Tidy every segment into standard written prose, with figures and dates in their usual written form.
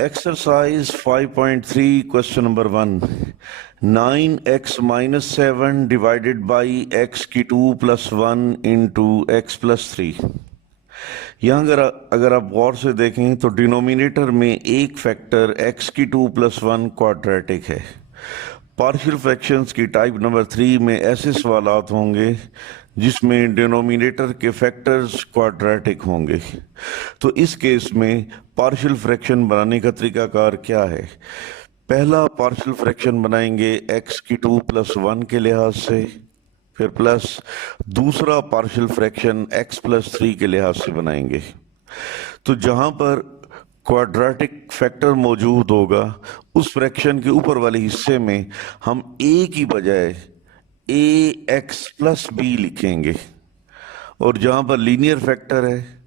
Exercise 5.3, question number 1. 9x minus 7 divided by x की 2 plus 1 into x plus 3. यहाँ अगर आप गौर से देखें तो डिनोमिनेटर में एक फैक्टर x की 2 plus 1 क्वाड्रेटिक है। पार्शियल फ्रैक्शंस की टाइप नंबर 3 में ऐसे सवालात होंगे जिसमें डिनोमिनेटर के फैक्टर्स क्वाड्रेटिक होंगे। तो इस केस में पार्शियल फ्रैक्शन बनाने का तरीकाकार क्या है? पहला पार्शियल फ्रैक्शन बनाएंगे x की 2 plus 1 के लिहाज से, फिर प्लस दूसरा पार्शियल फ्रैक्शन x plus 3 के लिहाज से बनाएंगे। तो जहां पर क्वाड्रेटिक फैक्टर मौजूद होगा उस फ्रैक्शन के ऊपर वाले हिस्से में हम a की बजाय ax plus b लिखेंगे, और जहां पर लीनियर फैक्टर है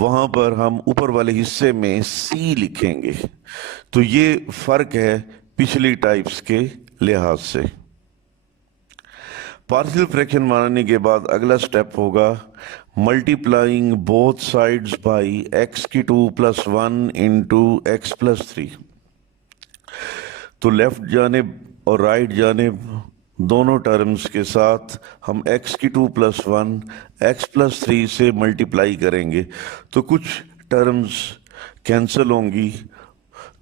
वहां पर हम ऊपर वाले हिस्से में c लिखेंगे। तो ये फर्क है पिछली टाइप्स के लिहाज से। पार्शियल फ्रैक्शन बनाने के बाद अगला स्टेप होगा multiplying both sides by x की 2 plus 1 into x plus 3। तो लेफ्ट जानिब और राइट जानिब दोनों टर्म्स के साथ हम x की 2 plus 1 x plus 3 से मल्टीप्लाई करेंगे तो कुछ टर्म्स कैंसिल होंगी।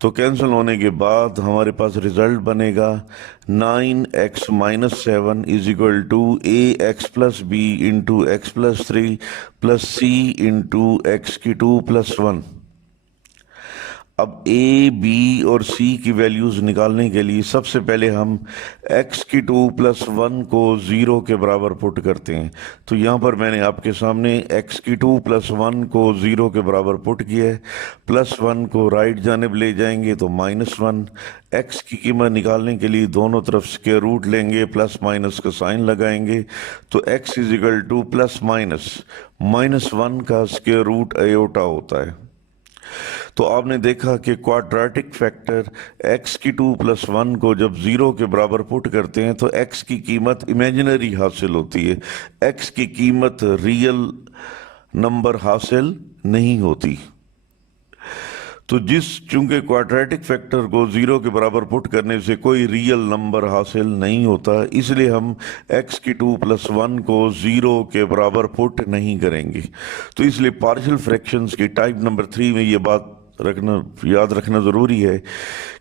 तो कैंसिल होने के बाद हमारे पास रिजल्ट बनेगा 9x minus 7 is equal to ax plus b into x plus 3 plus c into x की 2 plus 1। अब a, b और c की वैल्यूज निकालने के लिए सबसे पहले हम x की 2 plus 1 को 0 के बराबर पुट करते हैं। तो यहाँ पर मैंने आपके सामने x की 2 plus 1 को 0 के बराबर पुट किया है। प्लस 1 को राइट जानिब ले जाएंगे तो -1। x की कीमत निकालने के लिए दोनों तरफ स्क्वायर रूट लेंगे, प्लस माइनस का साइन लगाएंगे तो x is equal two plus minus -1 का स्क्वायर रूट आयोटा होता है। तो आपने देखा कि क्वाड्रेटिक फैक्टर x की 2 plus 1 को जब 0 के बराबर पुट करते हैं तो x की कीमत इमेजिनरी हासिल होती है, x की कीमत रियल नंबर हासिल नहीं होती। तो चूंकि क्वाड्रेटिक फैक्टर को 0 के बराबर पुट करने से कोई रियल नंबर हासिल नहीं होता, इसलिए हम x की 2 plus 1 को 0 के बराबर पुट नहीं करेंगे। तो इसलिए पार्शियल फ्रैक्शंस की टाइप नंबर 3 में ये बात याद रखना ज़रूरी है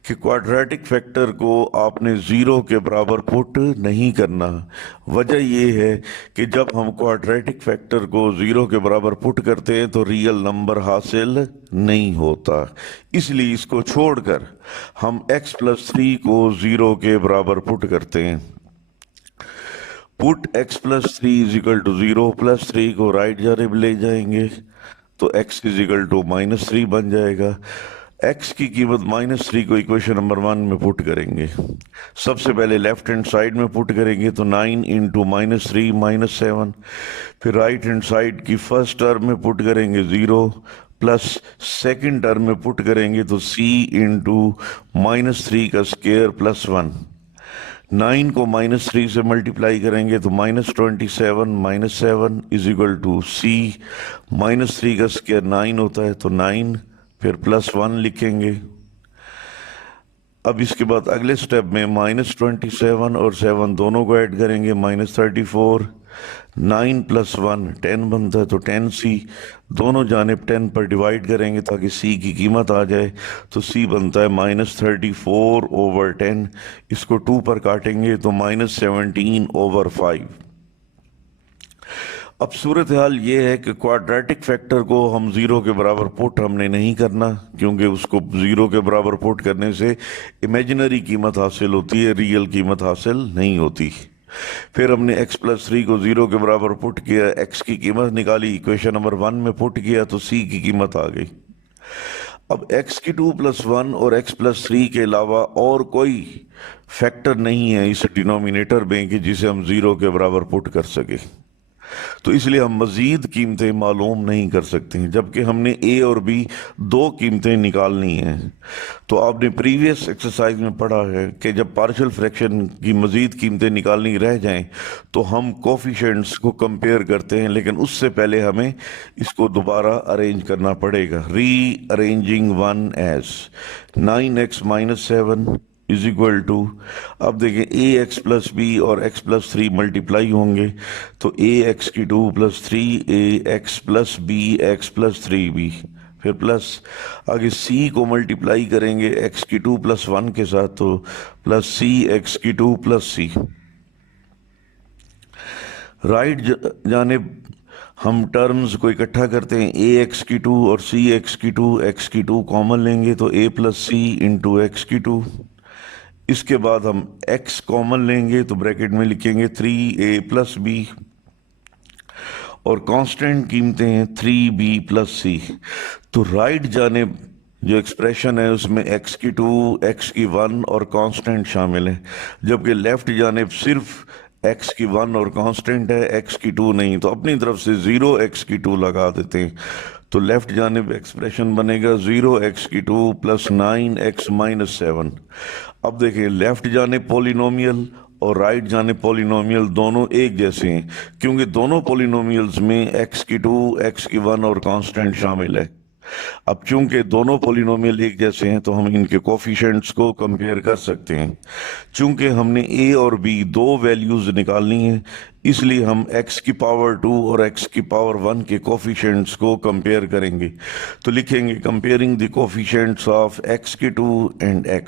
कि क्वाड्रेटिक फैक्टर को आपने 0 के बराबर पुट नहीं करना। वजह यह है कि जब हम क्वाड्रेटिक फैक्टर को 0 के बराबर पुट करते हैं तो रियल नंबर हासिल नहीं होता, इसलिए इसको छोड़कर हम x plus 3 को 0 के बराबर पुट करते हैं। Put x plus 3 is equal to 0, plus 3 को राइट जानिब ले जाएंगे तो x इज इक्वल टू -3 बन जाएगा। x की कीमत -3 को इक्वेशन नंबर 1 में पुट करेंगे। सबसे पहले लेफ्ट हैंड साइड में पुट करेंगे तो 9 इंटू -3 -7, फिर राइट हैंड साइड की फर्स्ट टर्म में पुट करेंगे 0, प्लस सेकंड टर्म में पुट करेंगे तो c इंटू -3 का स्क्वायर प्लस 1। 9 को -3 से मल्टीप्लाई करेंगे तो -27 7 इज इक्वल टू c। -3 का स्क्वायर 9 होता है तो 9, फिर प्लस 1 लिखेंगे। अब इसके बाद अगले स्टेप में -27 और 7 दोनों को ऐड करेंगे, -34। 9 plus 1 10 बनता है तो 10c, दोनों जानिब 10 पर डिवाइड करेंगे ताकि c की कीमत आ जाए तो c बनता है -34/10। इसको 2 पर काटेंगे तो -17/5। अब सूरत हाल ये है कि क्वाड्रेटिक फैक्टर को हम 0 के बराबर पुट हमने नहीं करना, क्योंकि उसको 0 के बराबर पुट करने से इमेजिनरी कीमत हासिल होती है, रियल कीमत हासिल नहीं होती। फिर हमने x plus 3 को 0 के बराबर पुट किया, x की कीमत निकाली, इक्वेशन नंबर 1 में पुट किया तो c की कीमत आ गई। अब x की 2 plus 1 और x plus 3 के अलावा और कोई फैक्टर नहीं है इस डिनोमिनेटर में कि जिसे हम 0 के बराबर पुट कर सके। तो इसलिए हम मजीद कीमतें मालूम नहीं कर सकते हैं, जबकि हमने ए और बी दो कीमतें निकालनी हैं। तो आपने प्रीवियस एक्सरसाइज में पढ़ा है कि जब पार्शियल फ्रैक्शन की मजीद कीमतें निकालनी रह जाएं तो हम कोफिशिएंट्स को कंपेयर करते हैं, लेकिन उससे पहले हमें इसको दोबारा अरेंज करना पड़ेगा। Rearranging one as 9x-7 is equal to, अब देखें ए एक्स प्लस बी और एक्स प्लस थ्री मल्टीप्लाई होंगे, तो ए एक्स की two plus three A X plus B X plus three B, फिर प्लस आगे सी को multiply करेंगे एक्स की टू प्लस वन के साथ, तो प्लस सी एक्स की टू प्लस सी। राइट जानिब हम टर्म्स को इकट्ठा करते हैं, ए एक्स की टू और सी एक्स की टू कॉमन लेंगे, तो ए प्लस सी इंटू एक्स की टू। इसके बाद हम x कॉमन लेंगे तो ब्रैकेट में लिखेंगे 3a प्लस बी, और कांस्टेंट कीमतें हैं 3b प्लस सी। तो राइट जानिब जो एक्सप्रेशन है उसमें x की टू, x की वन और कांस्टेंट शामिल है, जबकि लेफ्ट जानिब सिर्फ x की वन और कांस्टेंट है, x की टू नहीं। तो अपनी तरफ से 0x की टू लगा देते हैं, तो लेफ्ट जानिब एक्सप्रेशन बनेगा 0x की टू प्लस 9x-7। अब देखें लेफ्ट जानिब पॉलिनोमियल और राइट जानिब पॉलिनोमियल दोनों एक जैसे हैं, क्योंकि दोनों पॉलिनोमियल्स में x की टू, x की वन और कांस्टेंट शामिल है। अब चूंकि दोनों पॉलिनोमियल एक जैसे हैं तो हम इनके कोफिशिएंट्स को कंपेयर कर सकते हैं। चूंकि हमने a और b दो वैल्यूज निकालनी है, इसलिए हम x की पावर 2 और x की पावर 1 के कोफिशिएंट्स को कंपेयर करेंगे। तो लिखेंगे comparing the coefficients of x की 2 एंड x।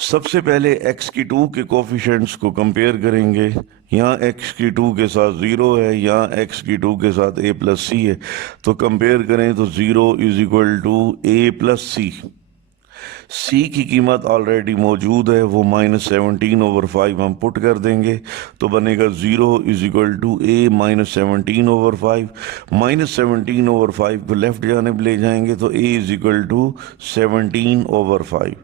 सबसे पहले x की 2 के कोफिशिएंट्स को कंपेयर करेंगे। यहाँ x की 2 के साथ 0 है, यहाँ x की 2 के साथ a प्लस सी है, तो कंपेयर करें तो 0 is equal to a plus C. C की कीमत ऑलरेडी मौजूद है, वो -17/5 हम पुट कर देंगे, तो बनेगा 0 इज इक्वल टू a -17/5। -17/5 को लेफ्ट जानिब ले जाएंगे तो a इज इक्वल टू 17/5।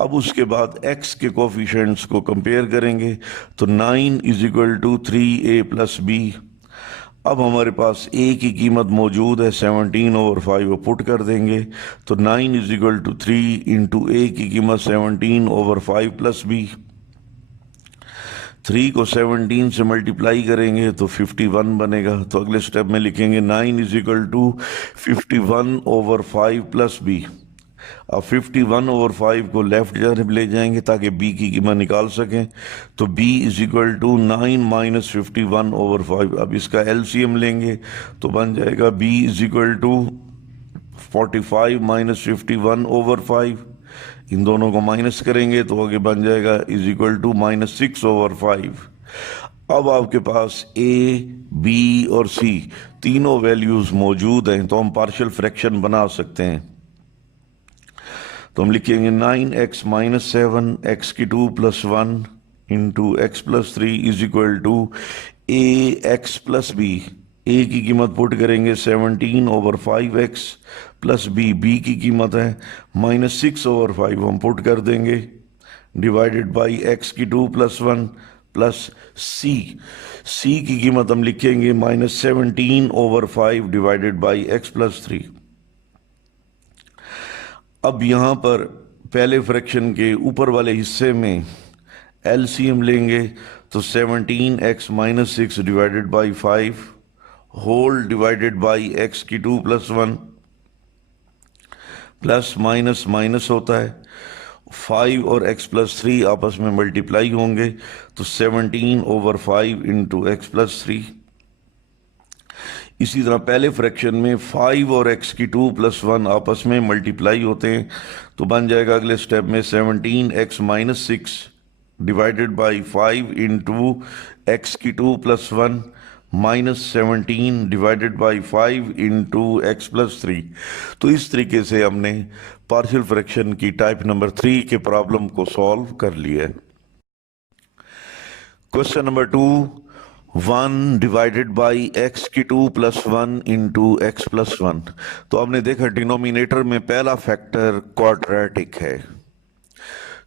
अब उसके बाद x के कोफिशिएंट्स को कंपेयर करेंगे, तो 9 is equal to 3a plus B. अब हमारे पास a की कीमत मौजूद है 17/5, वो पुट कर देंगे, तो 9 is equal to 3 into a की कीमत 17/5 प्लस बी। 3 को 17 से मल्टीप्लाई करेंगे तो 51 बनेगा। तो अगले स्टेप में लिखेंगे 9 is equal to 51/5 plus B. अब 51/5 को लेफ्ट जानिब ले जाएंगे ताकि b की कीमत निकाल सकें, तो b is equal to 9 minus 51/5। अब इसका एलसीएम लेंगे तो बन जाएगा b is equal to 45 minus 51/5। इन दोनों को माइनस करेंगे तो आगे बन जाएगा इज इक्वल टू -6/5। अब आपके पास a, b और c तीनों वैल्यूज मौजूद हैं, तो हम पार्शियल फ्रैक्शन बना सकते हैं। तो हम लिखेंगे 9x-7 x की 2 plus 1 into x plus 3 is equal to a x plus b। a की कीमत पुट करेंगे 17/5x प्लस b की कीमत है -6/5, हम पुट कर देंगे, डिवाइडेड बाई x की 2 प्लस 1 प्लस c की कीमत हम लिखेंगे -17/5 डिवाइडेड बाई x प्लस 3। अब यहाँ पर पहले फ्रैक्शन के ऊपर वाले हिस्से में एलसीएम लेंगे, तो 17x-6 divided by 5 whole divided by x की 2 प्लस 1, प्लस माइनस माइनस होता है, 5 और x प्लस 3 आपस में मल्टीप्लाई होंगे, तो 17/5 इंटू एक्स प्लस 3। इसी तरह पहले फ्रैक्शन में 5 और x की 2 प्लस 1 आपस में मल्टीप्लाई होते हैं, तो बन जाएगा अगले स्टेप में 17x-6 divided by 5 into x की 2 plus 1 -17 divided by 5 into x plus 3। तो इस तरीके से हमने पार्शियल फ्रैक्शन की टाइप नंबर 3 के प्रॉब्लम को सॉल्व कर लिया है। Question number 2, 1 divided by x की 2 प्लस 1 इंटू एक्स प्लस 1। तो आपने देखा डिनोमिनेटर में पहला फैक्टर क्वाड्रेटिक है,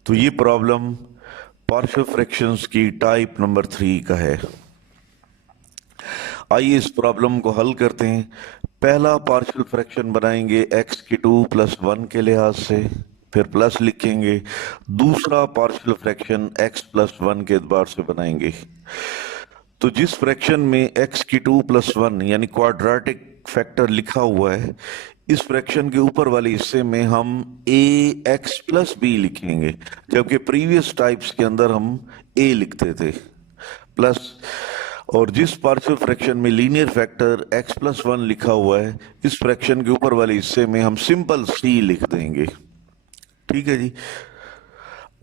तो ये प्रॉब्लम पार्शियल फ्रैक्शंस की टाइप नंबर 3 का है। आइए इस प्रॉब्लम को हल करते हैं। पहला पार्शियल फ्रैक्शन बनाएंगे x की 2+1 के लिहाज से, फिर प्लस लिखेंगे। दूसरा पार्शियल फ्रैक्शन x+1 के एतबार से बनाएंगे। तो जिस फ्रैक्शन में x की 2+1 यानी क्वाड्रेटिक फैक्टर लिखा हुआ है, इस फ्रैक्शन के ऊपर वाले हिस्से में हम ax+b लिखेंगे, जबकि प्रीवियस टाइप्स के अंदर हम a लिखते थे प्लस। और जिस पार्शियल फ्रैक्शन में लीनियर फैक्टर x+1 लिखा हुआ है, इस फ्रैक्शन के ऊपर वाले हिस्से में हम सिंपल c लिख देंगे। ठीक है जी।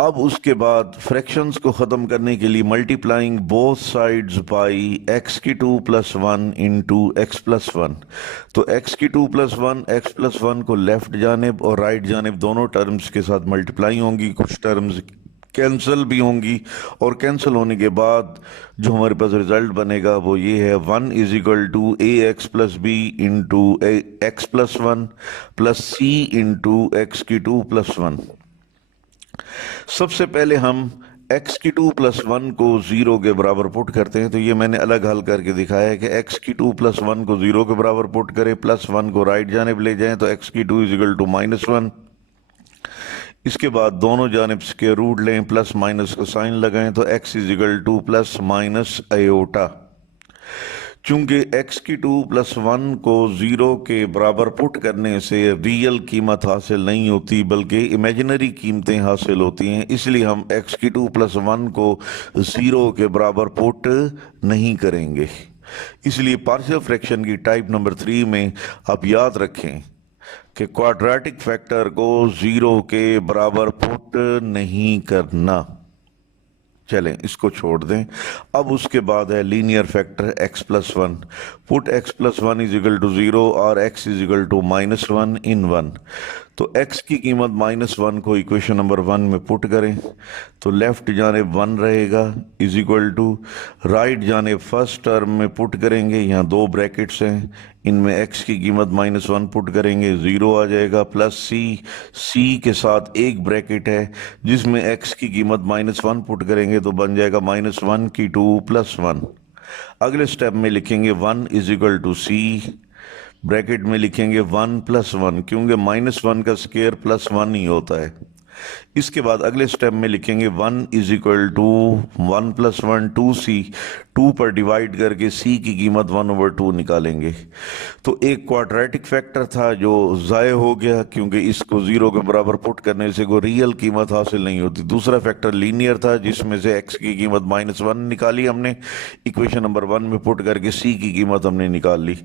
अब उसके बाद फ्रैक्शंस को ख़त्म करने के लिए multiplying both sides by x की 2+1 इंटू x+1। तो x की 2+1 x+1 को लेफ्ट जानिब और राइट जानिब दोनों टर्म्स के साथ मल्टीप्लाई होंगी, कुछ टर्म्स कैंसिल भी होंगी, और कैंसिल होने के बाद जो हमारे पास रिजल्ट बनेगा वो ये है 1 is equal to ax+b into x+1 plus c into x की 2+1। सबसे पहले हम x की 2+1 को 0 के बराबर पुट करते हैं। तो ये मैंने अलग हल करके दिखाया है कि x की 2+1 को 0 के बराबर पुट करें, +1 को राइट जानिब ले जाएं तो x की 2 इज इक्वल टू -1। इसके बाद दोनों जानिब स्क्वायर रूट लें, प्लस माइनस का साइन लगाएं तो x is equal two plus minus iota. चूंकि x की 2+1 को 0 के बराबर पुट करने से रियल कीमत हासिल नहीं होती बल्कि इमेजिनरी कीमतें हासिल होती हैं, इसलिए हम x की 2+1 को 0 के बराबर पुट नहीं करेंगे। इसलिए पार्शियल फ्रैक्शन की टाइप नंबर 3 में आप याद रखें कि क्वाड्रेटिक फैक्टर को 0 के बराबर पुट नहीं करना। चलें इसको छोड़ दें। अब उसके बाद है linear factor x+1। Put x+1 is equal to 0 और x इज इक्वल टू -1 इन 1। तो x की कीमत -1 को इक्वेशन नंबर 1 में पुट करें तो लेफ्ट जानिब 1 रहेगा इज इक्वल टू, राइट जानिब फर्स्ट टर्म में पुट करेंगे, यहाँ दो ब्रैकेट्स हैं, इनमें x की कीमत -1 पुट करेंगे 0 आ जाएगा, प्लस c के साथ एक ब्रैकेट है जिसमें x की कीमत -1 पुट करेंगे तो बन जाएगा -1 की 2+1। अगले स्टेप में लिखेंगे 1 is equal to c, bracket में लिखेंगे 1 + 1, क्योंकि -1 का स्क्वायर +1 ही होता है। इसके बाद अगले स्टेप में लिखेंगे 1 इज इक्वल टू 1 + 1 2c, 2 पर डिवाइड करके c की कीमत 1/2 निकालेंगे। तो एक क्वाड्रेटिक फैक्टर था जो ज़ाय हो गया क्योंकि इसको 0 के बराबर पुट करने से कोई रियल कीमत हासिल नहीं होती। दूसरा फैक्टर लीनियर था जिसमें से x की कीमत -1 निकाली हमने, इक्वेशन नंबर 1 में पुट करके c की कीमत हमने निकाल ली।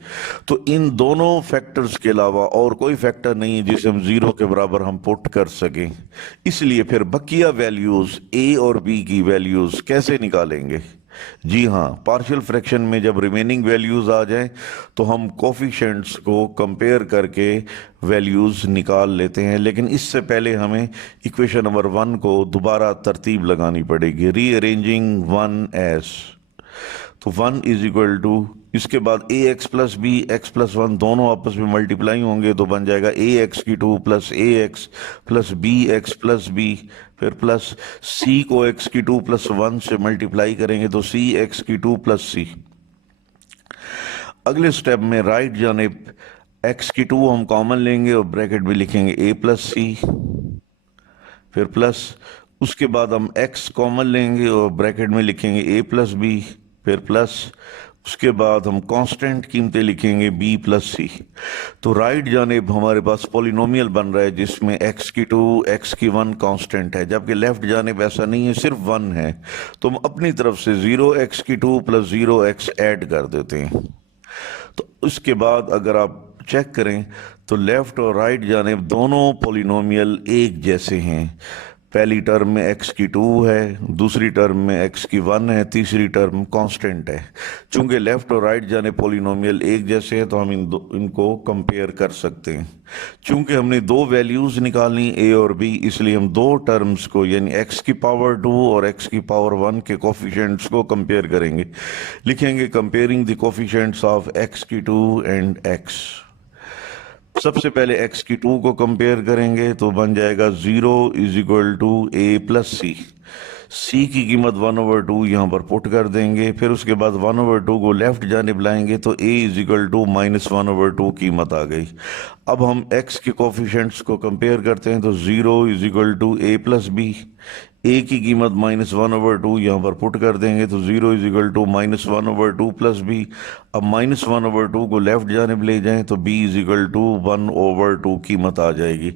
तो इन दोनों फैक्टर्स के अलावा और कोई फैक्टर नहीं है जिसे हम 0 के बराबर हम पुट कर सकें। इसलिए फिर बकिया वैल्यूज a और b की वैल्यूज कैसे निकालेंगे? जी हाँ, पार्शियल फ्रैक्शन में जब रिमेनिंग वैल्यूज आ जाएं तो हम कोफिशिएंट्स को कंपेयर करके वैल्यूज निकाल लेते हैं, लेकिन इससे पहले हमें इक्वेशन नंबर 1 को दोबारा तरतीब लगानी पड़ेगी, रीअरेंजिंग 1 एस। तो 1 इज इक्वल टू, इसके बाद ax+b x+1 दोनों आपस में मल्टीप्लाई होंगे तो बन जाएगा ax की 2 plus ax plus bx plus b, फिर प्लस c को x की 2 + 1 से मल्टीप्लाई करेंगे तो cx की 2 + c। अगले स्टेप में राइट जानिब x की 2 हम कॉमन लेंगे और ब्रैकेट में लिखेंगे a + c, फिर प्लस उसके बाद हम x कॉमन लेंगे और ब्रैकेट में लिखेंगे a + b, फिर प्लस उसके बाद हम कांस्टेंट कीमतें लिखेंगे b + c। तो राइट जानिब हमारे पास पॉलिनोमियल बन रहा है जिसमें x की 2 x की 1 कांस्टेंट है, जबकि लेफ्ट जानिब ऐसा नहीं है, सिर्फ 1 है। तो हम अपनी तरफ से 0x की 2 + 0x ऐड कर देते हैं। तो उसके बाद अगर आप चेक करें तो लेफ्ट और राइट जानिब दोनों पॉलिनोमियल एक जैसे हैं। पहली टर्म में x की 2 है, दूसरी टर्म में x की 1 है, तीसरी टर्म कांस्टेंट है। चूंकि लेफ्ट और राइट जाने पॉलिनोमियल एक जैसे हैं तो हम इनको कंपेयर कर सकते हैं। चूंकि हमने दो वैल्यूज निकालनी a और b, इसलिए हम दो टर्म्स को यानी x की पावर 2 और x की पावर 1 के कोफिशिएंट्स को कंपेयर करेंगे। लिखेंगे comparing the coefficients of x की 2 एंड x। सबसे पहले x की 2 को कंपेयर करेंगे तो बन जाएगा 0 is equal to a + c। C की कीमत 1/2 यहाँ पर पुट कर देंगे, फिर उसके बाद 1/2 को लेफ्ट जानिब लाएंगे तो a इज इक्वल टू -1/2 कीमत आ गई। अब हम x के कोफिशेंट्स को कंपेयर करते हैं तो 0 is equal to a plus B. a की कीमत -1/2 यहाँ पर पुट कर देंगे तो 0 is equal to -1/2 plus B. अब -1/2 को लेफ्ट जानिब ले जाएं तो b इज इक्वल टू 1/2 कीमत आ जाएगी।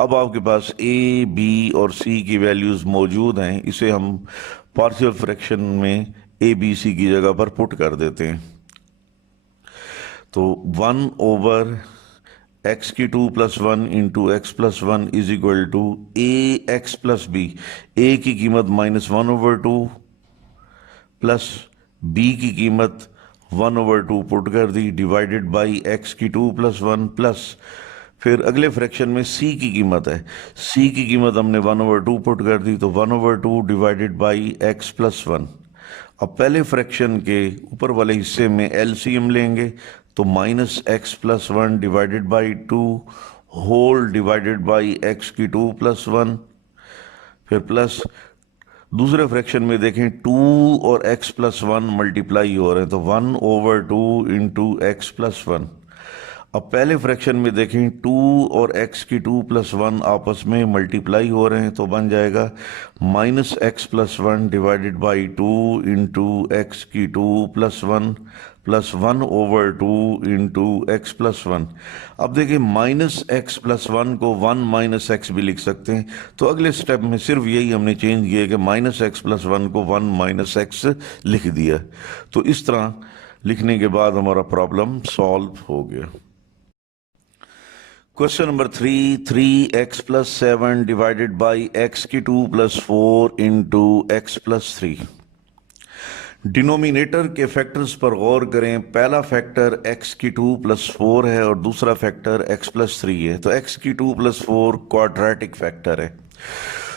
अब आपके पास a, b और c की वैल्यूज मौजूद हैं, इसे हम पार्शियल फ्रैक्शन में a, b, c की जगह पर पुट कर देते हैं। तो 1/x⁴ into x plus 1 is equal to ax plus B. a की कीमत -1/2 प्लस b की कीमत 1/2 पुट कर दी, डिवाइडेड बाई x⁴ + 1 प्लस फिर अगले फ्रैक्शन में c की कीमत है, c की कीमत हमने 1/2 पुट कर दी तो 1/2 डिवाइडेड बाई x प्लस 1। अब पहले फ्रैक्शन के ऊपर वाले हिस्से में एलसीएम लेंगे तो -x plus 1 divided by 2 whole divided by x⁴ + 1, फिर प्लस दूसरे फ्रैक्शन में देखें 2 और x प्लस 1 मल्टीप्लाई हो रहे हैं तो 1/2 इंटू x प्लस 1। अब पहले फ्रैक्शन में देखें 2 और x⁴ + 1 आपस में मल्टीप्लाई हो रहे हैं तो बन जाएगा -x plus 1 divided by 2 into x⁴ + 1 plus 1/2 into x plus 1। अब देखिए -x प्लस 1 को 1 - x भी लिख सकते हैं, तो अगले स्टेप में सिर्फ यही हमने चेंज किया कि -x प्लस 1 को 1 - x लिख दिया। तो इस तरह लिखने के बाद हमारा प्रॉब्लम सॉल्व हो गया। Question number 3, 3x + 7 divided by x⁴ + 4 into x + 3। Denominator के फैक्टर्स पर गौर करें। पहला फैक्टर x⁴ + 4 है और दूसरा फैक्टर x + 3 है, तो x⁴ + 4 क्वाड्रेटिक फैक्टर है।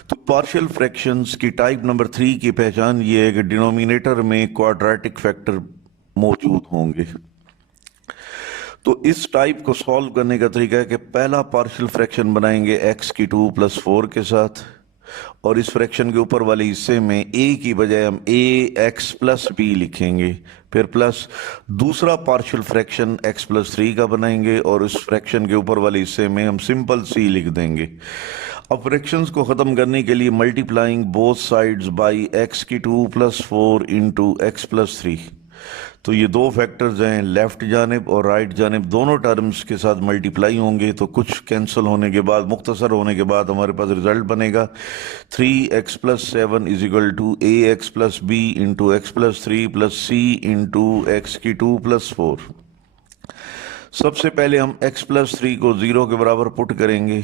तो पार्शियल फ्रैक्शंस की टाइप नंबर 3 की पहचान ये है कि डिनोमिनेटर में क्वाड्रेटिक फैक्टर मौजूद होंगे। तो इस टाइप को सॉल्व करने का तरीका है कि पहला पार्शियल फ्रैक्शन बनाएंगे x⁴ + 4 के साथ और इस फ्रैक्शन के ऊपर वाले हिस्से में a की बजाय हम ax प्लस b लिखेंगे, फिर प्लस दूसरा पार्शियल फ्रैक्शन x + 3 का बनाएंगे और इस फ्रैक्शन के ऊपर वाले हिस्से में हम सिंपल c लिख देंगे। अब फ्रैक्शंस को ख़त्म करने के लिए multiplying both sides by x⁴ + 4 into x + 3। तो ये दो फैक्टर्स हैं, लेफ्ट जानिब और राइट जानिब दोनों टर्म्स के साथ मल्टीप्लाई होंगे तो कुछ कैंसिल होने के बाद, मुख्तसर होने के बाद हमारे पास रिजल्ट बनेगा 3x + 7 is equal to ax + b into x + 3 + c into x⁴ + 4। सबसे पहले हम x + 3 को 0 के बराबर पुट करेंगे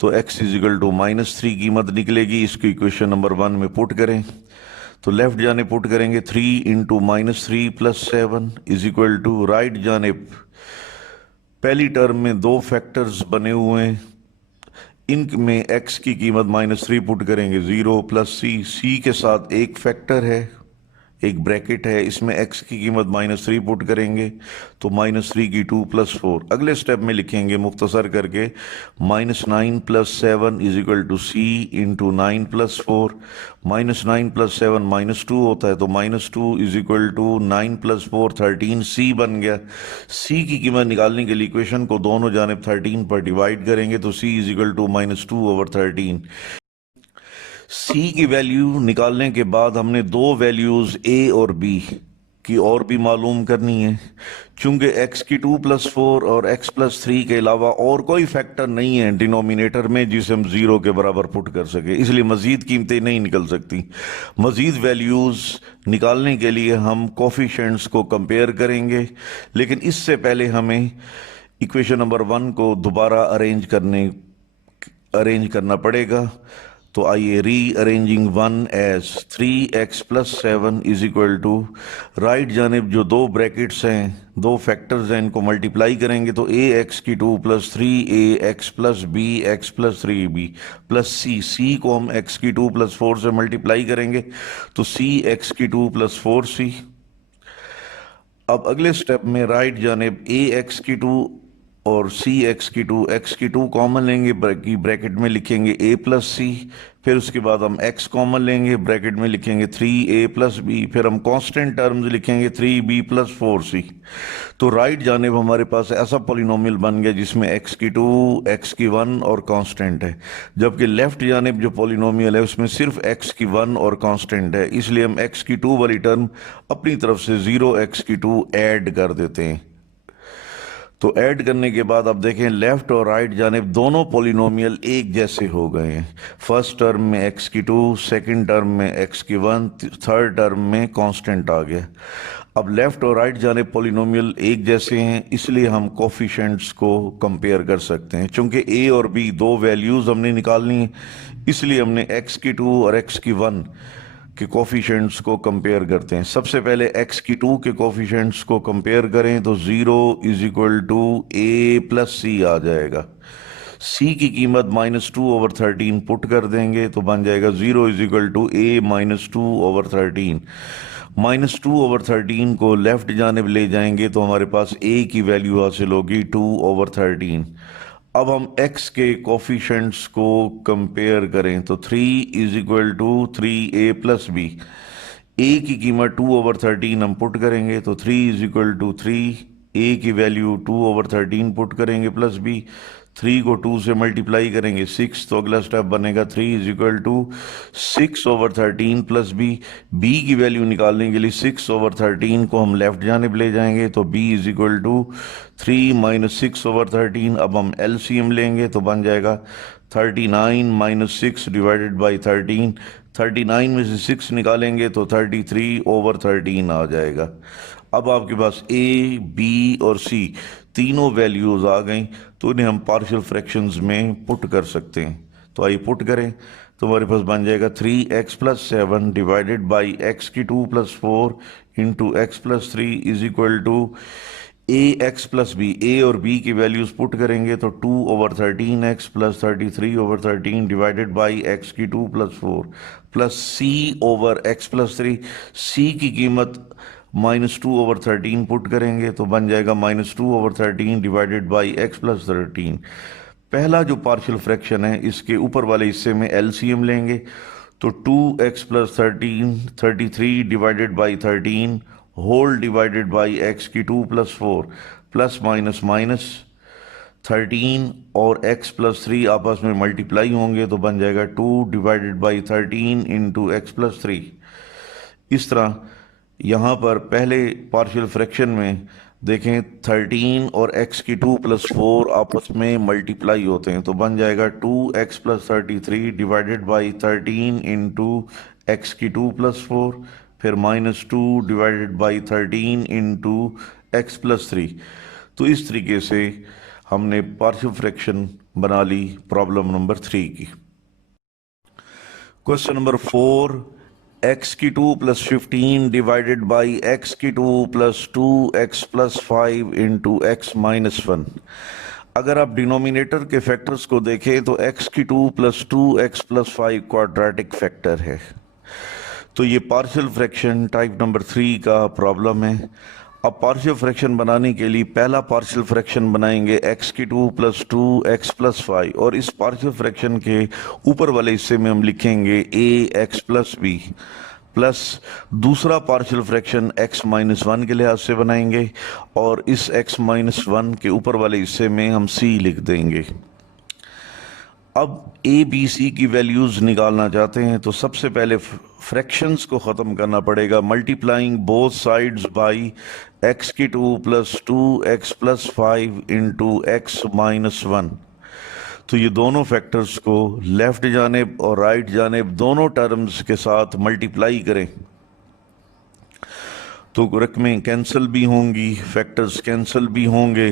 तो x इज इक्वल टू -3 कीमत निकलेगी। इसको इक्वेशन नंबर 1 में पुट करें तो लेफ्ट जाने पुट करेंगे 3 into -3 + 7 is equal to right जाने पहली टर्म में दो फैक्टर्स बने हुए हैं, इनमें x की कीमत -3 पुट करेंगे 0 + c के साथ एक फैक्टर है, एक ब्रैकेट है, इसमें x की कीमत -3 पुट करेंगे तो -3⁵ + 4। अगले स्टेप में लिखेंगे मुख्तसर करके -9 + 7 is equal to c into 9 + 4। -9 + 7 -2 होता है तो -2 इज इक्वल टू 9 + 4 13 c बन गया। c की कीमत निकालने के लिए इक्वेशन को दोनों जानिब 13 पर डिवाइड करेंगे तो c is equal to -2/13। c की वैल्यू निकालने के बाद हमने दो वैल्यूज a और b की और भी मालूम करनी है। चूंकि x⁴ + 4 और x + 3 के अलावा और कोई फैक्टर नहीं है डिनोमिनेटर में जिसे हम 0 के बराबर पुट कर सके, इसलिए मजीद कीमतें नहीं निकल सकती। मजीद वैल्यूज निकालने के लिए हम कोफिशिएंट्स को कंपेयर करेंगे, लेकिन इससे पहले हमें इक्वेशन नंबर 1 को दोबारा अरेंज करना पड़ेगा। तो आइए rearranging 1 as 3x + 7 is equal to right जानिब जो दो ब्रैकेट्स हैं, दो फैक्टर्स हैं, इनको मल्टीप्लाई करेंगे तो ax⁴ + 3ax + bx + 3b plus c को हम x⁴ + 4 से मल्टीप्लाई करेंगे तो cx⁴ + 4c। अब अगले स्टेप में राइट जानिब ax⁴ और सी एक्स की टू कॉमन लेंगे, ब्रैकेट में लिखेंगे ए प्लस सी, फिर उसके बाद हम एक्स कॉमन लेंगे, ब्रैकेट में लिखेंगे 3a प्लस बी, फिर हम कांस्टेंट टर्म्स लिखेंगे 3b प्लस 4c। तो राइट जानिब हमारे पास ऐसा पॉलिनोमियल बन गया जिसमें एक्स की टू, एक्स की वन और कांस्टेंट है, जबकि लेफ्ट जानिब जो पॉलिनोमियल है उसमें सिर्फ एक्स की वन और कांस्टेंट है, इसलिए हम एक्स की टू वाली टर्म अपनी तरफ से 0 एक्स की टू ऐड कर देते हैं। तो ऐड करने के बाद अब देखें लेफ्ट और राइट जानिब दोनों पॉलिनोमियल एक जैसे हो गए हैं। फर्स्ट टर्म में एक्स की टू, सेकेंड टर्म में एक्स की वन, थर्ड टर्म में कांस्टेंट आ गया। अब लेफ्ट और राइट जानिब पॉलिनोमियल एक जैसे हैं, इसलिए हम कोफिशिएंट्स को कंपेयर कर सकते हैं। चूंकि ए और बी दो वैल्यूज हमने निकालनी है, इसलिए हमने एक्स की टू और एक्स की वन के कोफिशिएंट्स को कंपेयर करते हैं। सबसे पहले एक्स की टू के कोफिशिएंट्स को कंपेयर करें तो 0 is equal to A plus C आ जाएगा। सी की कीमत -2/13 पुट कर देंगे तो बन जाएगा 0 इज इक्वल टू ए -2/13। -2/13 को लेफ्ट जानिब ले जाएंगे तो हमारे पास ए की वैल्यू हासिल होगी 2/13। अब हम x के कोफिशिएंट्स को कंपेयर करें तो 3 is equal to 3a plus B. a की कीमत 2/13 हम पुट करेंगे तो 3 इज इक्वल टू 3, a की वैल्यू 2/13 पुट करेंगे प्लस b, 3 को 2 से मल्टीप्लाई करेंगे 6, तो अगला स्टेप बनेगा 3 is equal to 6/13 plus b। b की वैल्यू निकालने के लिए 6/13 को हम लेफ्ट जानिब ले जाएंगे तो b is equal to 3 minus 6/13। अब हम एलसीएम लेंगे तो बन जाएगा 39 माइनस 6 डिवाइडेड बाई 13। 39 में से 6 निकालेंगे तो 33/13 आ जाएगा। अब आपके पास a, b और c तीनों वैल्यूज आ गई, तो इन्हें हम पार्शियल फ्रैक्शंस में पुट कर सकते हैं। तो आइए पुट करें तो हमारे पास बन जाएगा 3x plus 7 divided by x की 2 plus 4 into x plus 3 is equal to A X plus B. A और बी की वैल्यूज पुट करेंगे तो 2/13x plus 33/13 divided by x की 2 प्लस 4 प्लस सी ओवर एक्स प्लस 3। सी की कीमत -2/13 पुट करेंगे तो बन जाएगा -2/13 डिवाइडेड बाई एक्स प्लस 13। पहला जो पार्शियल फ्रैक्शन है इसके ऊपर वाले हिस्से में एलसीएम लेंगे तो 2x plus 13 33 divided by 13 whole divided by x की 2 प्लस 4 प्लस माइनस माइनस 13 और x प्लस 3 आपस में मल्टीप्लाई होंगे तो बन जाएगा 2 divided by 13 into x plus 3। इस तरह यहाँ पर पहले पार्शियल फ्रैक्शन में देखें 13 और x की 2 प्लस 4 आपस में मल्टीप्लाई होते हैं तो बन जाएगा 2x plus 33 divided by 13 into x की 2 प्लस 4 फिर -2 divided by 13 into x plus 3। तो इस तरीके से हमने पार्शियल फ्रैक्शन बना ली प्रॉब्लम नंबर 3 की। क्वेश्चन नंबर 4, एक्स की 2 प्लस 15 डिवाइडेड बाई एक्स की 2 plus 2x plus 5 into x minus 1। अगर आप डिनोमिनेटर के फैक्टर्स को देखें तो x की 2 plus 2x plus 5 quadratic factor है। तो ये पार्शियल फ्रैक्शन टाइप नंबर 3 का प्रॉब्लम है। अब पार्शियल फ्रैक्शन बनाने के लिए पहला पार्शियल फ्रैक्शन बनाएंगे x की 2 प्लस 2x प्लस 5 और इस पार्शियल फ्रैक्शन के ऊपर वाले हिस्से में हम लिखेंगे ax प्लस b प्लस दूसरा पार्शियल फ्रैक्शन x माइनस 1 के लिहाज से बनाएंगे और इस x माइनस 1 के ऊपर वाले हिस्से में हम c लिख देंगे। अब a b c की वैल्यूज निकालना चाहते हैं तो सबसे पहले फ्रैक्शंस को ख़त्म करना पड़ेगा multiplying both sides by x की 2 plus 2x plus 5 into x minus 1। तो ये दोनों फैक्टर्स को लेफ्ट जानिब और राइट जानिब दोनों टर्म्स के साथ मल्टीप्लाई करें तो रकमें कैंसिल भी होंगी, फैक्टर्स कैंसिल भी होंगे।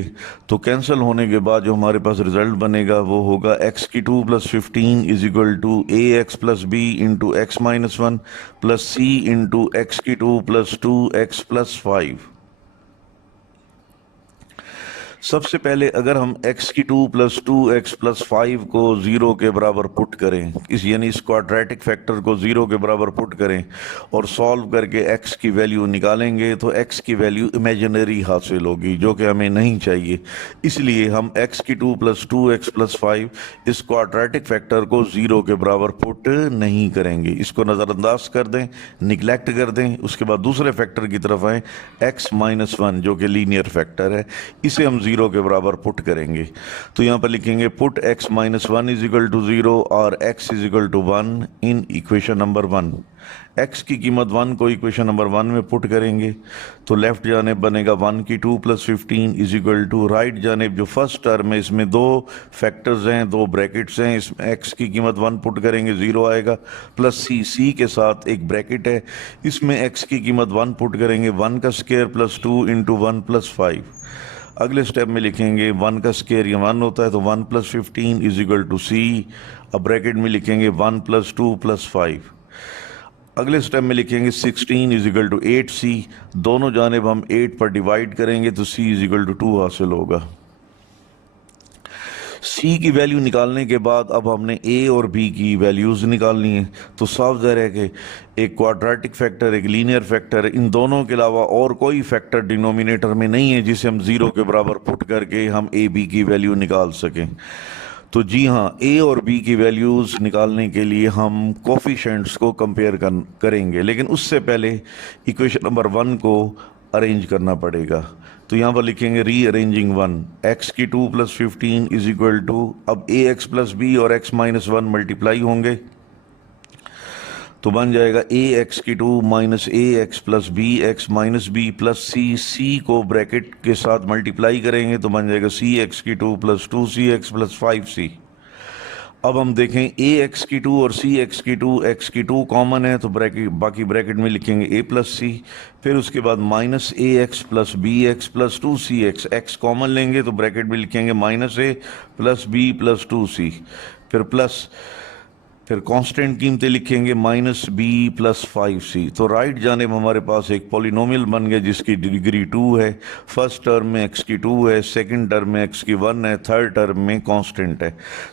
तो कैंसिल होने के बाद जो हमारे पास रिजल्ट बनेगा वो होगा x की 2 plus 15 is equal to ax plus b into x minus 1 plus c into x की 2 प्लस 2x प्लस 5। सबसे पहले अगर हम x की 2 प्लस 2x प्लस 5 को 0 के बराबर पुट करें, यानी इस क्वाड्रेटिक फैक्टर को 0 के बराबर पुट करें और सॉल्व करके x की वैल्यू निकालेंगे तो x की वैल्यू इमेजिनरी हासिल होगी, जो कि हमें नहीं चाहिए। इसलिए हम x की 2 प्लस 2x प्लस 5 इस क्वाड्रेटिक फैक्टर को 0 के बराबर पुट नहीं करेंगे, इसको नज़रअंदाज कर दें, निगलेक्ट कर दें। उसके बाद दूसरे फैक्टर की तरफ आए, x माइनस 1 जो कि लीनियर फैक्टर है, इसे हम 0 के बराबर पुट करेंगे। तो यहाँ पर लिखेंगे put x minus 1 is equal to 0 और x is equal to 1 in equation number 1। x की कीमत 1 को इक्वेशन नंबर 1 में पुट करेंगे तो लेफ्ट जानेब बनेगा 1 की 2 plus 15 is equal to right जानेब जो फर्स्ट टर्म है इसमें दो फैक्टर्स हैं, दो ब्रैकेट्स हैं, इसमें x की कीमत 1 पुट करेंगे 0 आएगा, प्लस c के साथ एक ब्रैकेट है, इसमें x की कीमत 1 पुट करेंगे 1 का स्क्वायर प्लस 2 इंटू 1 प्लस 5। अगले स्टेप में लिखेंगे 1 का स्क्वायर ये 1 होता है तो 1 plus 15 is equal to c। अब ब्रैकेट में लिखेंगे 1 प्लस 2 प्लस 5। अगले स्टेप में लिखेंगे 16 इज इक्वल टू 8c। दोनों जानेब हम 8 पर डिवाइड करेंगे तो c इज इक्वल टू 2 हासिल होगा। c की वैल्यू निकालने के बाद अब हमने a और b की वैल्यूज़ निकालनी है। तो साफ ज़ाहिर है कि एक क्वाड्रेटिक फैक्टर, एक लीनियर फैक्टर, इन दोनों के अलावा और कोई फैक्टर डिनोमिनेटर में नहीं है जिसे हम 0 के बराबर पुट करके हम a b की वैल्यू निकाल सकें। तो जी हाँ, a और b की वैल्यूज़ निकालने के लिए हम कोफिशेंट्स को कंपेयर करेंगे, लेकिन उससे पहले इक्वेशन नंबर 1 को अरेंज करना पड़ेगा। तो यहाँ पर लिखेंगे रीअरेंजिंग 1, x की 2 प्लस 15 इज इक्वल टू, अब ax प्लस b और x माइनस 1 मल्टीप्लाई होंगे तो बन जाएगा ax की 2 minus ax plus b x minus b plus c को ब्रैकेट के साथ मल्टीप्लाई करेंगे तो बन जाएगा cx की 2 प्लस 2cx प्लस 5c। अब हम देखें ax की 2 और cx की 2, x की 2 कॉमन है तो बाकी ब्रैकेट में लिखेंगे a प्लस c, फिर उसके बाद minus ax plus bx plus 2cx, x common लेंगे तो ब्रैकेट में लिखेंगे minus a plus b plus 2c, फिर कांस्टेंट कीमतें लिखेंगे माइनस b प्लस 5c। तो राइट जानेब हमारे पास एक पॉलिनोमियल बन गया जिसकी डिग्री 2 है। फर्स्ट टर्म में x की 2 है, सेकंड टर्म में x की 1 है, थर्ड टर्म में कांस्टेंट है।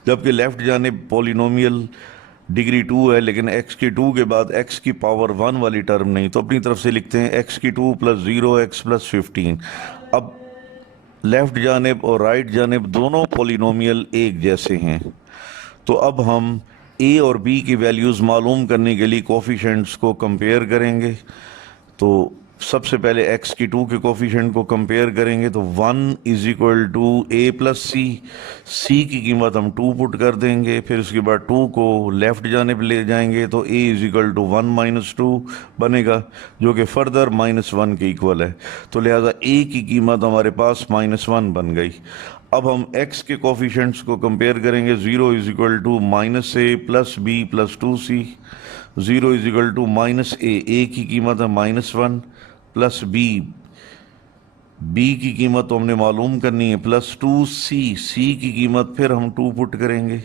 जबकि लेफ्ट जानेब पॉलिनोमियल डिग्री 2 है लेकिन x की 2 के बाद x की पावर 1 वाली टर्म नहीं, तो अपनी तरफ से लिखते हैं x की 2 प्लस 0x प्लस 15। अब लेफ्ट जानेब और राइट जानेब दोनों पॉलिनोमियल एक जैसे हैं, तो अब हम a और b की वैल्यूज़ मालूम करने के लिए कोफिशेंट्स को कंपेयर करेंगे। तो सबसे पहले x की 2 के कोफिशेंट को कंपेयर करेंगे तो 1 is equal to a plus c की कीमत हम 2 पुट कर देंगे, फिर उसके बाद 2 को लेफ्ट जाने पर ले जाएंगे तो a is equal to 1 minus 2 बनेगा जो कि फर्दर माइनस 1 के इक्वल है। तो लिहाजा a की कीमत हमारे पास माइनस 1 बन गई। अब हम x के कोफिशेंट्स को कंपेयर करेंगे, 0 is equal to minus a plus b plus 2c, 0 is equal to minus a की कीमत है माइनस 1 प्लस b की कीमत तो हमने मालूम करनी है प्लस 2c की कीमत फिर हम 2 पुट करेंगे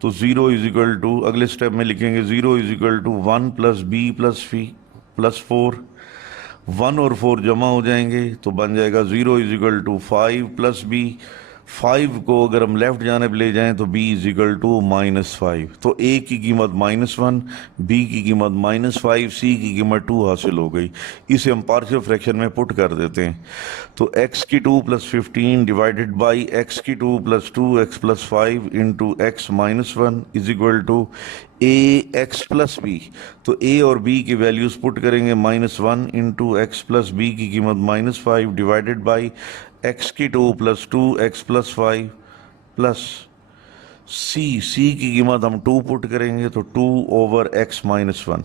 तो 0 इज इक्वल टू, अगले स्टेप में लिखेंगे 0 is equal to 1 plus b plus 4, 1 और 4 जमा हो जाएंगे तो बन जाएगा 0 is equal to 5 plus b। 5 को अगर हम लेफ्ट जाने पर ले जाएं तो b is equal to minus 5। तो a की कीमत माइनस 1, b की कीमत माइनस 5, c की कीमत 2 हासिल हो गई। इसे हम पार्शियल फ्रैक्शन में पुट कर देते हैं तो x की 2 प्लस 15 डिवाइडेड बाई x की 2 plus 2x plus 5 into x minus 1 is equal to ax plus b। तो a और b की वैल्यूज पुट करेंगे minus 1 into x plus b की कीमत माइनस 5 डिवाइडेड बाई x की 2 plus 2x plus 5 plus c की कीमत हम 2 पुट करेंगे तो 2 ओवर x माइनस 1।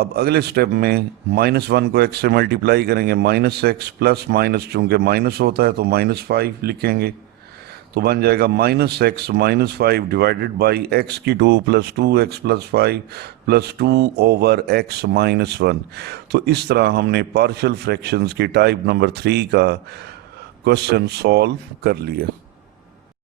अब अगले स्टेप में माइनस 1 को x से मल्टीप्लाई करेंगे, माइनस x प्लस माइनस, चूंकि माइनस होता है तो माइनस 5 लिखेंगे तो बन जाएगा minus x minus 5 divided by x की 2 plus 2x plus 5 plus 2 over x minus 1। तो इस तरह हमने पार्शियल फ्रैक्शंस की टाइप नंबर 3 का क्वेश्चन सॉल्व कर लिया।